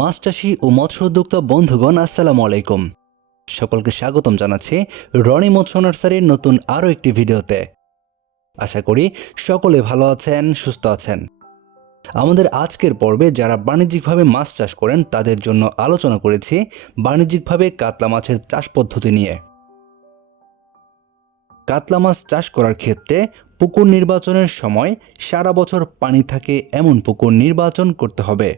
মাছ চাষী ও মৎস্য উদ্যোক্তা বন্ধুগণ, আসসালামু আলাইকুম। সকলকে স্বাগতম জানাচ্ছি রনি মৎস্য নার্সারির নতুন আরও একটি ভিডিওতে। আশা করি সকলে ভালো আছেন, সুস্থ আছেন। আমাদের আজকের পর্বে যারা বাণিজ্যিকভাবে মাছ চাষ করেন তাদের জন্য আলোচনা করেছি বাণিজ্যিকভাবে কাতলা মাছের চাষ পদ্ধতি নিয়ে। কাতলা মাছ চাষ করার ক্ষেত্রে পুকুর নির্বাচনের সময় সারা বছর পানি থাকে এমন পুকুর নির্বাচন করতে হবে।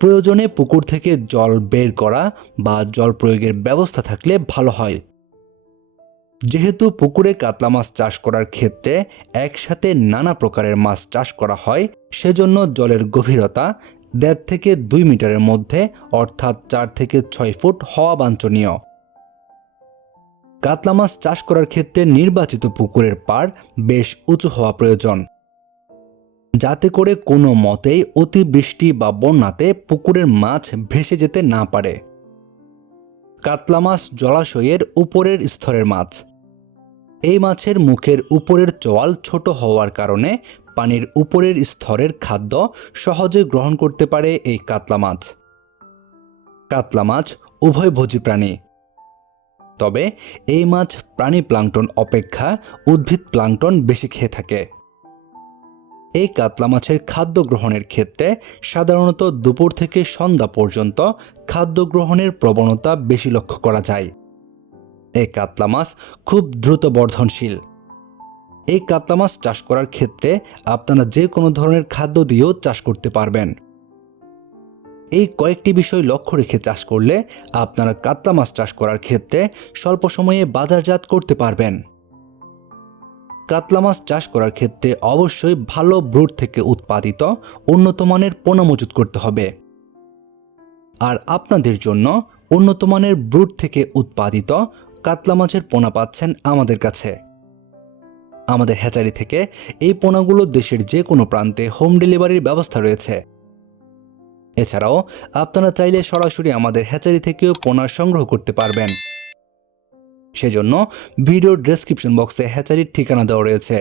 প্রয়োজনে পুকুর থেকে জল বের করা বা জল প্রয়োগের ব্যবস্থা থাকলে ভালো হয়। যেহেতু পুকুরে কাতলা মাছ চাষ করার ক্ষেত্রে একসাথে নানা প্রকারের মাছ চাষ করা হয়, সেজন্য জলের গভীরতা 1.5 থেকে 2 মিটারের মধ্যে অর্থাৎ 4 থেকে 6 ফুট হওয়া বাঞ্ছনীয়। কাতলা মাছ চাষ করার ক্ষেত্রে নির্বাচিত পুকুরের পাড় বেশ উঁচু হওয়া প্রয়োজন, যাতে করে কোনো মতেই অতিবৃষ্টি বা বন্যাতে পুকুরের মাছ ভেসে যেতে না পারে। কাতলা মাছ জলাশয়ের উপরের স্তরের মাছ। এই মাছের মুখের উপরের চোয়াল ছোট হওয়ার কারণে পানির উপরের স্তরের খাদ্য সহজে গ্রহণ করতে পারে এই কাতলা মাছ। কাতলা মাছ উভয়ভোজী প্রাণী, তবে এই মাছ প্রাণী প্লাঙ্কটন অপেক্ষা উদ্ভিদ প্লাঙ্কটন বেশি খেয়ে থাকে। এই কাতলা মাছের খাদ্য গ্রহণের ক্ষেত্রে সাধারণত দুপুর থেকে সন্ধ্যা পর্যন্ত খাদ্য গ্রহণের প্রবণতা বেশি লক্ষ্য করা যায়। এই কাতলা মাছ খুব দ্রুত বর্ধনশীল। এই কাতলা মাছ চাষ করার ক্ষেত্রে আপনারা যে কোনো ধরনের খাদ্য দিয়েও চাষ করতে পারবেন। এই কয়েকটি বিষয় লক্ষ্য রেখে চাষ করলে আপনারা কাতলা মাছ চাষ করার ক্ষেত্রে স্বল্প সময়ে বাজারজাত করতে পারবেন। কাতলা মাছ চাষ করার ক্ষেত্রে অবশ্যই ভালো ব্রুড থেকে উৎপাদিত উন্নত মানের পোনা মজুত করতে হবে। আর আপনাদের জন্য উন্নত মানের ব্রুড থেকে উৎপাদিত কাতলা মাছের পোনা পাচ্ছেন আমাদের কাছে। আমাদের হ্যাচারি থেকে এই পোনাগুলো দেশের যে কোনো প্রান্তে হোম ডেলিভারির ব্যবস্থা রয়েছে। এছাড়াও আপনারা চাইলে সরাসরি আমাদের হ্যাচারি থেকেও পোনা সংগ্রহ করতে পারবেন। সেজন্য ভিডিওর ডেসক্রিপশন বক্সে হ্যাচারির ঠিকানা দেওয়া রয়েছে,